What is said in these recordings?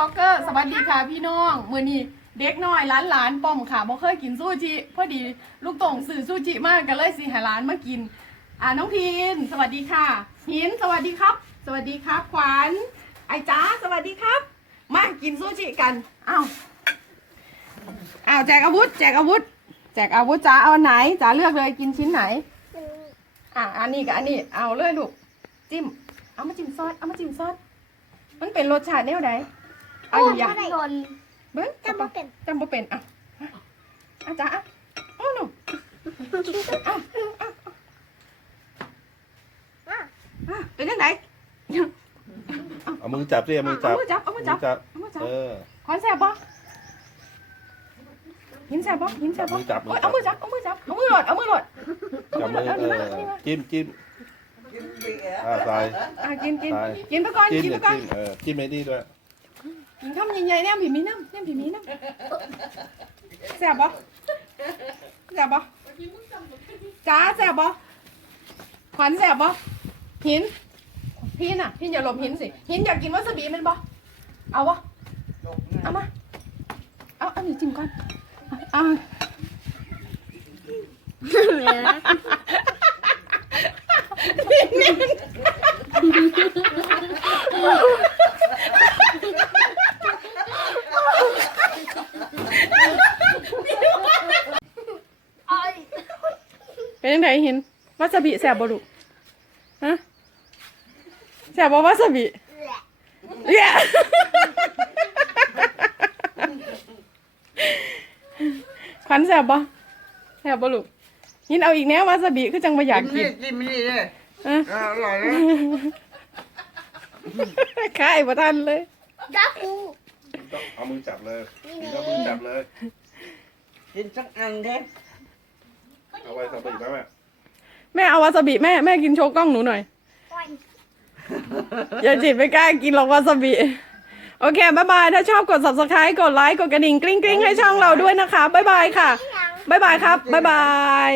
บ็อกเกอร์สวัสดีค่ะพี่น้องมือนี้เด็กน้อยร้านหลานป้อมค่ะบ่เคยกินซูชิพอดีลูกตงสื่อซูชิมากกันเลยสิหาร้านมากิน อ่าน้องพีนสวัสดีค่ะหินสวัสดีครับ สวัสดีครับขวัญไอจ้าสวัสดีครับ มากินซูชิกันอ้าวอ้าวแจกอาวุธ แจกอาวุธ แจกอาวุธจ้าเอาไหนจ้าเลือกเลยกินชิ้นไหน อะอันนี้กับอันนี้เอาเลยลูกจิ้มเอามาจิ้มซอสเอามาจิ้มซอสมันเป็นรสชาติแนวไหน เอาอยู่อย่างโดนเบิ้งจำบ่เป็นจำบ่เป็นอะอะอาจารย์อะโอ้หนูอะอะอะอะเป็นยังไงเอามือจับสิเอามือจับเอามือจับเอามือจับจับเอามือจับเออขอนแสบบ่หินแสบบ่หินแสบบ่มือจับมือจับโอ้ยเอามือจับเอามือจับเอามือหลดเอามือหลดจับมือเอาเอมืออเอามือมาจิ้มจิ้มอ่าใส่อะกินกินใส่กินไปก่อนจิ้มกินเดี๋ไปยวก่อนจิ้มเออจิ้มไอ้นี่ด้วย กินคำใหญ่ๆเนี่ยผีมีน้ำเนี่ยผีมีน้ำแสบบ่แสบบ่จ้าแสบบ่ขวัญแสบบ่หินพี่น่ะพี่อย่าหลบหินสิหินอยากกินวาซาบิมันบ่เอาวะเอามาเอาเอาหนูจิ้มก่อนเอา เป็นยังไงหินวาซาบิแสบบ่ลูกฮะแสบบ่วาซาบิเย้ขวัญแสบบ่แสบบ่ลูกหินเอาอีกแน่วาซาบิคือจังบ่อยากกินจิ้มนี่เลยฮะอร่อยเลยขายบ่ทันเลยจ้าคูต้องเอามือจับเลยเอามือจับเลยกินสักอันเด้ เอาไว้สบิไหมแม่แม่เอาวาซาบิแม่แม่กินโชว์กล้องหนูหน่อยอย่าจิตไม่กล้ากินหรอกวาซาบิ โอเคบายบาย ถ้าชอบกด subscribe กดไลค์กดกระดิ่งกริ๊งกริ๊งให้ช่องเราด้วยนะคะบายบายค่ะบายบายครับบายบาย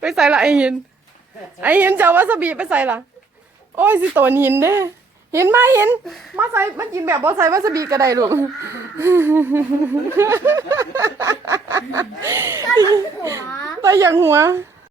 ไปใส่ละไอหิน ไอหินจะเอาวาซาบิไปใส่ละโอ้ยสิตัวหินเด้หินมาหิน มาใส่มากินแบบบ่ใส่วาซาบิก็ได้ลูก หัว ไปอย่าง หัว